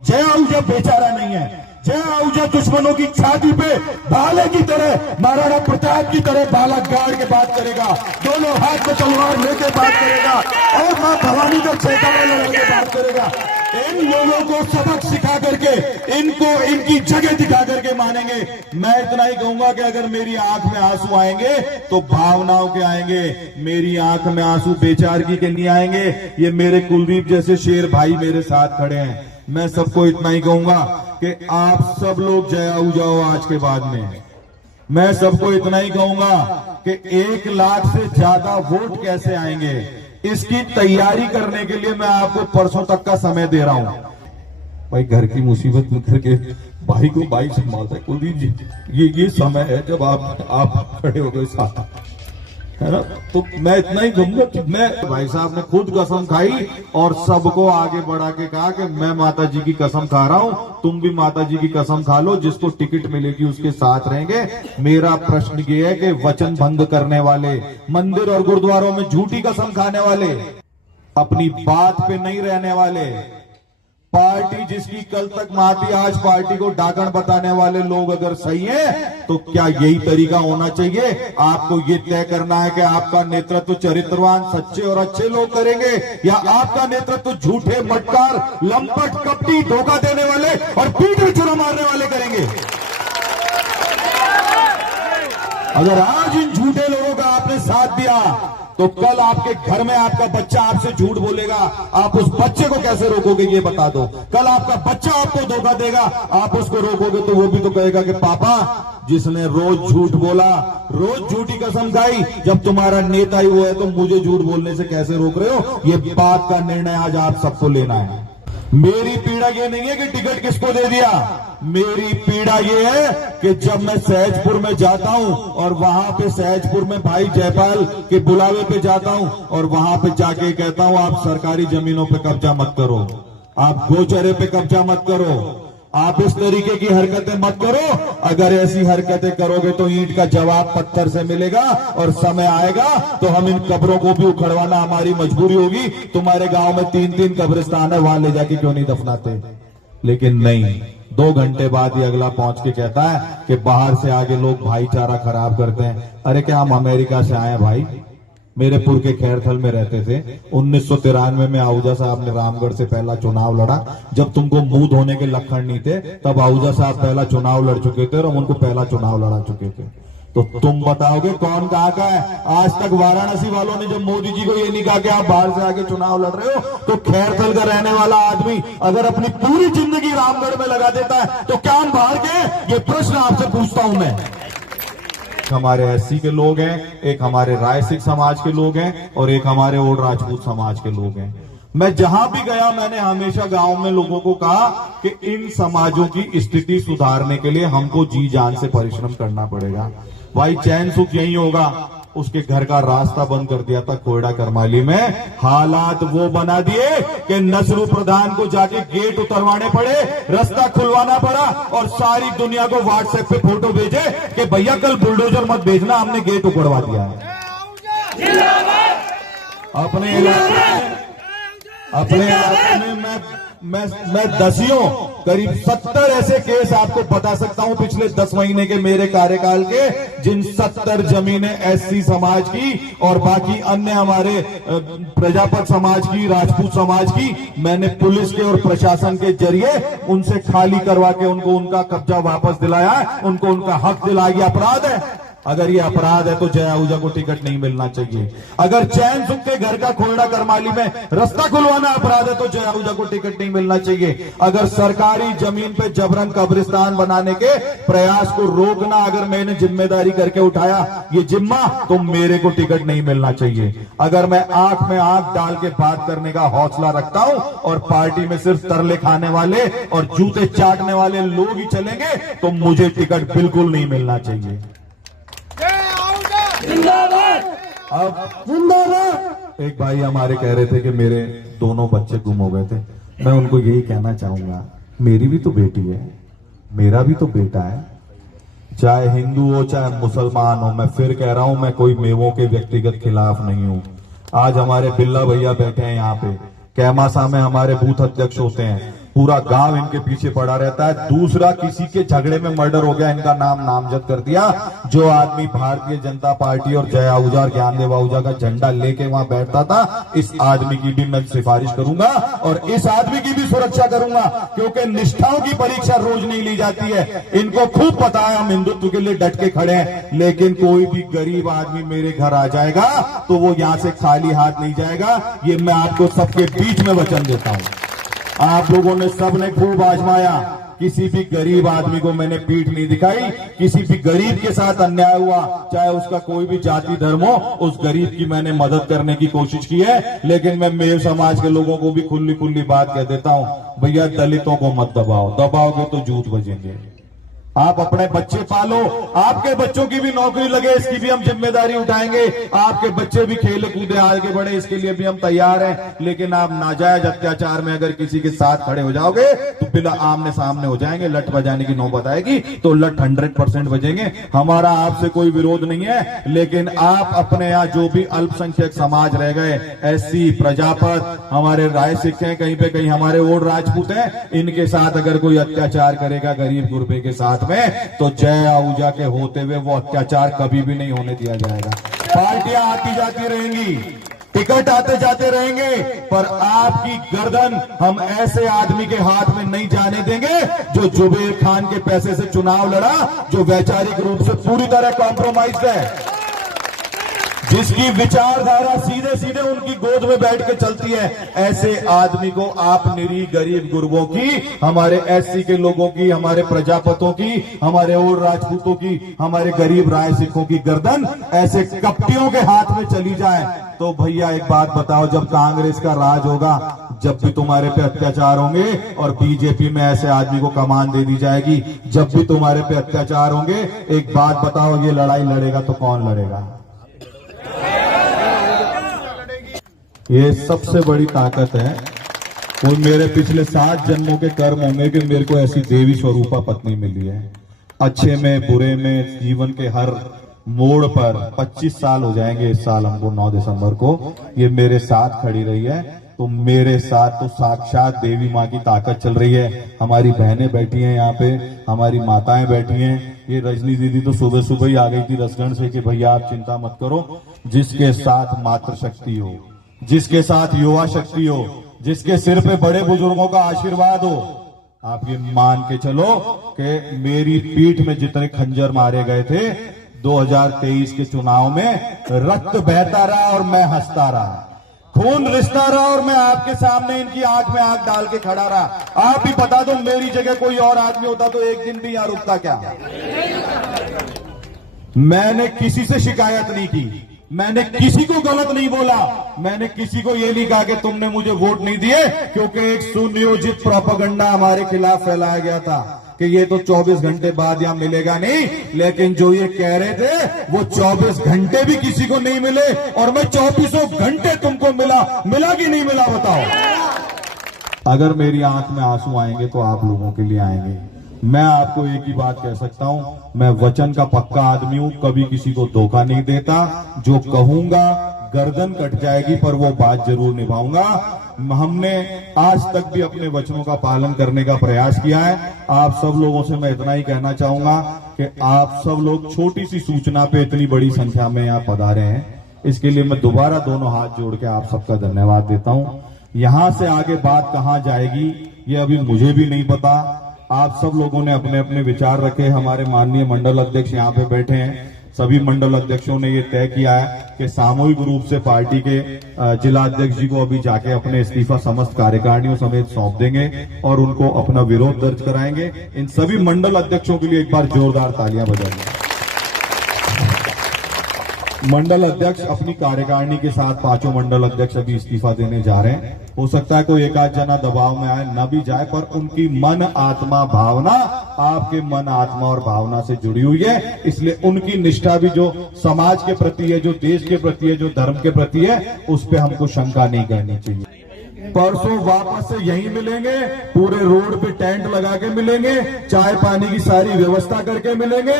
जय आहूजा बेचारा नहीं है। जय आहूजा दुश्मनों की छाती पे भाले की तरह, महाराणा प्रताप की तरह भाला गाड़ के बात करेगा, दोनों हाथ में तलवार लेके बात करेगा और मां भवानी का छेकारा लगा के बात करेगा। इन लोगों को सबक सिखा करके, इनको इनकी जगह दिखा करके मानेंगे। मैं इतना ही कहूंगा कि अगर मेरी आंख में आंसू आएंगे तो भावनाओं के आएंगे, मेरी आंख में आंसू बेचारगी के नहीं आएंगे। ये मेरे कुलदीप जैसे शेर भाई मेरे साथ खड़े हैं। मैं सबको इतना ही कहूंगा कि आप सब लोग जय आहूजा हो आज के बाद में। मैं सबको इतना ही कहूंगा कि 1 लाख से ज्यादा वोट कैसे आएंगे, इसकी तैयारी करने के लिए मैं आपको परसों तक का समय दे रहा हूं। भाई घर की मुसीबत में करके भाई को भाई संभालता है कुलदीप जी। ये समय है जब आप खड़े हो गए साथ, है ना। तो मैं इतना ही कहूंगा कि मैं, भाई साहब ने खुद कसम खाई और सबको आगे बढ़ा के कहा कि मैं माता जी की कसम खा रहा हूं, तुम भी माता जी की कसम खा लो, जिसको टिकट मिलेगी उसके साथ रहेंगे। मेरा प्रश्न ये है कि वचन भंग करने वाले, मंदिर और गुरुद्वारों में झूठी कसम खाने वाले, अपनी बात पे नहीं रहने वाले, पार्टी जिसकी कल तक माती आज पार्टी को डाकण बताने वाले लोग अगर सही है तो क्या यही तरीका होना चाहिए? आपको ये तय करना है कि आपका नेतृत्व चरित्रवान, सच्चे और अच्छे लोग करेंगे या आपका नेतृत्व झूठे, मटकार, लंपट, कपटी, धोखा देने वाले और पीठ में छुरा मारने वाले करेंगे। अगर आज इन झूठे लोगों का आपने साथ दिया तो कल आपके घर में आपका बच्चा आपसे झूठ बोलेगा, आप उस बच्चे को कैसे रोकोगे ये बता दो। कल आपका बच्चा आपको धोखा देगा, आप उसको रोकोगे तो वो भी तो कहेगा कि पापा जिसने रोज झूठ बोला, रोज झूठी कसम खाई, जब तुम्हारा नेता ही वो है तो मुझे झूठ बोलने से कैसे रोक रहे हो? ये बात का निर्णय आज आप सबको लेना है। मेरी पीड़ा ये नहीं है कि टिकट किसको दे दिया, मेरी पीड़ा ये है कि जब मैं सहजपुर में जाता हूं और वहां पे सहजपुर में भाई जयपाल के बुलावे पे जाता हूं और वहां पे जाके कहता हूं आप सरकारी जमीनों पे कब्जा मत करो, आप गोचरे पे कब्जा मत करो, आप इस तरीके की हरकतें मत करो। अगर ऐसी हरकतें करोगे तो ईंट का जवाब पत्थर से मिलेगा और समय आएगा तो हम इन कब्रों को भी उखड़वाना हमारी मजबूरी होगी। तुम्हारे गांव में 3-3 कब्रिस्तान है, वहां ले जाके क्यों नहीं दफनाते? लेकिन नहीं, 2 घंटे बाद ही अगला पहुंच के कहता है कि बाहर से आगे लोग भाईचारा खराब करते हैं। अरे क्या हम अमेरिका से आए हैं भाई? मेरे पुर के खैरथल में रहते थे। 1993 में आहूजा साहब ने रामगढ़ से पहला चुनाव लड़ा। जब तुमको मुंह धोने के लक्षण नहीं थे तब आहूजा साहब पहला चुनाव लड़ चुके थे और हम उनको पहला चुनाव लड़ा चुके थे। तो तुम बताओगे कौन कहाँ का है? आज तक वाराणसी वालों ने जब मोदी जी को ये नहीं कहा कि आप बाहर से आके चुनाव लड़ रहे हो, तो खैरथल का रहने वाला आदमी अगर अपनी पूरी जिंदगी रामगढ़ में लगा देता है तो क्या हम बाहर के? ये प्रश्न आपसे पूछता हूं मैं। हमारे एससी के लोग हैं, एक हमारे राय सिख समाज के लोग हैं और एक हमारे ओड राजपूत समाज के लोग हैं। मैं जहां भी गया मैंने हमेशा गांव में लोगों को कहा कि इन समाजों की स्थिति सुधारने के लिए हमको जी जान से परिश्रम करना पड़ेगा। भाई चैन सुख यही होगा। उसके घर का रास्ता बंद कर दिया था कोयडा करमाली में, हालात वो बना दिए कि नसरू प्रधान को जाके गेट उतरवाने पड़े, रास्ता खुलवाना पड़ा और सारी दुनिया को व्हाट्सएप पे फोटो भेजे कि भैया कल बुलडोजर मत भेजना, हमने गेट उखड़वा दिया है। अपने इलाके में मैं दसियों करीब 70 ऐसे केस आपको बता सकता हूं पिछले 10 महीने के मेरे कार्यकाल के, जिन 70 जमीनें एससी समाज की और बाकी अन्य हमारे प्रजापत समाज की, राजपूत समाज की, मैंने पुलिस के और प्रशासन के जरिए उनसे खाली करवा के उनको उनका कब्जा वापस दिलाया है, उनको उनका हक दिलाया। अपराध है? अगर ये अपराध है तो जय आहूजा को टिकट नहीं मिलना चाहिए। अगर चैन सुख के घर का कोयडा करमाली में रास्ता खुलवाना अपराध है तो जय आहूजा को टिकट नहीं मिलना चाहिए। अगर सरकारी जमीन पे जबरन कब्रिस्तान बनाने के प्रयास को रोकना अगर मैंने जिम्मेदारी करके उठाया ये जिम्मा, तो मेरे को टिकट नहीं मिलना चाहिए। अगर मैं आंख में आंख डाल के बात करने का हौसला रखता हूं और पार्टी में सिर्फ तरले खाने वाले और जूते चाटने वाले लोग ही चलेंगे तो मुझे टिकट बिल्कुल नहीं मिलना चाहिए। अब जिंदाबाद। एक भाई हमारे कह रहे थे कि मेरे दोनों बच्चे गुम हो गए थे। मैं उनको यही कहना चाहूंगा, मेरी भी तो बेटी है, मेरा भी तो बेटा है, चाहे हिंदू हो चाहे मुसलमान हो। मैं फिर कह रहा हूं, मैं कोई मेवों के व्यक्तिगत खिलाफ नहीं हूं। आज हमारे बिल्ला भैया बैठे हैं यहाँ पे, कैमासा में हमारे बूथ अध्यक्ष होते हैं, पूरा गांव इनके पीछे पड़ा रहता है। दूसरा, किसी के झगड़े में मर्डर हो गया, इनका नाम नामजद कर दिया। जो आदमी भारतीय जनता पार्टी और जय आहूजा और ज्ञानदेव आहूजा का झंडा लेके वहां बैठता था, इस आदमी की भी मैं सिफारिश करूंगा और इस आदमी की भी सुरक्षा करूंगा, क्योंकि निष्ठाओं की परीक्षा रोज नहीं ली जाती है। इनको खूब पता है हम हिंदुत्व के लिए डट के खड़े हैं, लेकिन कोई भी गरीब आदमी मेरे घर आ जाएगा तो वो यहां से खाली हाथ नहीं जाएगा। ये मैं आपको सबके बीच में वचन देता हूं। आप लोगों ने सबने खूब आजमाया, किसी भी गरीब आदमी को मैंने पीठ नहीं दिखाई। किसी भी गरीब के साथ अन्याय हुआ, चाहे उसका कोई भी जाति धर्म हो, उस गरीब की मैंने मदद करने की कोशिश की है। लेकिन मैं मेरे समाज के लोगों को भी खुली खुली बात कह देता हूं, भैया दलितों को मत दबाओ, दबाओगे तो जूत बजेंगे। आप अपने बच्चे पालो, आपके बच्चों की भी नौकरी लगे, इसकी भी हम जिम्मेदारी उठाएंगे। आपके बच्चे भी खेले कूदे आगे बढ़े, इसके लिए भी हम तैयार हैं। लेकिन आप नाजायज अत्याचार में अगर किसी के साथ खड़े हो जाओगे तो बिना आमने सामने हो जाएंगे, लठ बजाने की नौबत आएगी तो लठ 100% बजेंगे। हमारा आपसे कोई विरोध नहीं है, लेकिन आप अपने यहाँ जो भी अल्पसंख्यक समाज रह गए, एससी, प्रजापत, हमारे राय सिख हैं, कहीं पे कहीं हमारे और राजपूत हैं, इनके साथ अगर कोई अत्याचार करेगा गरीब गुरबे के साथ में, तो जय आहूजा के होते हुए वो अत्याचार कभी भी नहीं होने दिया जाएगा। पार्टियां आती जाती रहेंगी, टिकट आते जाते रहेंगे, पर आपकी गर्दन हम ऐसे आदमी के हाथ में नहीं जाने देंगे जो जुबेर खान के पैसे से चुनाव लड़ा, जो वैचारिक रूप से पूरी तरह कॉम्प्रोमाइज है, जिसकी विचारधारा सीधे सीधे उनकी गोद में बैठ के चलती है। ऐसे आदमी को आप निरी गरीब गुरबों की, हमारे एससी के लोगों की, हमारे प्रजापतों की, हमारे और राजपूतों की, हमारे गरीब राय सिखों की गर्दन ऐसे कपटियों के हाथ में चली जाए तो भैया एक बात बताओ, जब कांग्रेस का राज होगा, जब भी तुम्हारे पे अत्याचार होंगे और बीजेपी में ऐसे आदमी को कमान दे दी जाएगी, जब भी तुम्हारे पे अत्याचार होंगे, एक बात बताओ, ये लड़ाई लड़ेगा तो कौन लड़ेगा? ये सबसे बड़ी ताकत है। वो मेरे पिछले 7 जन्मों के कर्म होंगे कि मेरे को ऐसी देवी स्वरूपा पत्नी मिली है। अच्छे में बुरे में जीवन के हर मोड़ पर 25 साल हो जाएंगे इस साल हमको 9 दिसंबर को। ये मेरे साथ खड़ी रही है, तो मेरे साथ तो साक्षात देवी माँ की ताकत चल रही है। हमारी बहनें बैठी हैं यहाँ पे, हमारी माताएं बैठी हैं। ये रजनी दीदी तो सुबह सुबह ही आ गई थी रसगढ़ से कि भैया आप चिंता मत करो, जिसके साथ मातृ शक्ति हो, जिसके साथ युवा शक्ति हो, जिसके सिर पे बड़े बुजुर्गों का आशीर्वाद हो, आप ये मान के चलो कि मेरी पीठ में जितने खंजर मारे गए थे 2023 के चुनाव में, रक्त बहता रहा और मैं हंसता रहा, खून रिश्ता रहा और मैं आपके सामने इनकी आंख में आंख डाल के खड़ा रहा। आप भी बता दो, मेरी जगह कोई और आदमी होता तो एक दिन भी यहां रुकता क्या? मैंने किसी से शिकायत नहीं की, मैंने किसी को गलत नहीं बोला, मैंने किसी को ये नहीं कहा कि तुमने मुझे वोट नहीं दिए, क्योंकि एक सुनियोजित प्रोपेगेंडा हमारे खिलाफ फैलाया गया था कि ये तो 24 घंटे बाद यहां मिलेगा नहीं। लेकिन जो ये कह रहे थे वो 24 घंटे भी किसी को नहीं मिले, और मैं 24 घंटे तुमको मिला कि नहीं मिला बताओ? अगर मेरी आंख में आंसू आएंगे तो आप लोगों के लिए आएंगे। मैं आपको एक ही बात कह सकता हूं, मैं वचन का पक्का आदमी हूं, कभी किसी को धोखा नहीं देता। जो कहूंगा गर्दन कट जाएगी पर वो बात जरूर निभाऊंगा। हमने आज तक भी अपने वचनों का पालन करने का प्रयास किया है। आप सब लोगों से मैं इतना ही कहना चाहूंगा कि आप सब लोग छोटी सी सूचना पे इतनी बड़ी संख्या में यहाँ पधारे हैं, इसके लिए मैं दोबारा दोनों हाथ जोड़ के आप सबका धन्यवाद देता हूं। यहां से आगे बात कहां जाएगी ये अभी मुझे भी नहीं पता। आप सब लोगों ने अपने अपने विचार रखे। हमारे माननीय मंडल अध्यक्ष यहाँ पे बैठे हैं, सभी मंडल अध्यक्षों ने ये तय किया है कि सामूहिक रूप से पार्टी के जिला अध्यक्ष जी को अभी जाके अपने इस्तीफा समस्त कार्यकारिणियों समेत सौंप देंगे और उनको अपना विरोध दर्ज कराएंगे। इन सभी मंडल अध्यक्षों के लिए एक बार जोरदार तालियां बजाएंगे। मंडल अध्यक्ष अपनी कार्यकारिणी के साथ 5 मंडल अध्यक्ष अभी इस्तीफा देने जा रहे हैं। हो सकता है कोई एक आध जना दबाव में आए, ना भी जाए, पर उनकी मन आत्मा भावना आपके मन आत्मा और भावना से जुड़ी हुई है। इसलिए उनकी निष्ठा भी जो समाज के प्रति है, जो देश के प्रति है, जो धर्म के प्रति है, उस पर हमको शंका नहीं करनी चाहिए। परसों वापस से यहीं मिलेंगे, पूरे रोड पे टेंट लगा के मिलेंगे, चाय पानी की सारी व्यवस्था करके मिलेंगे।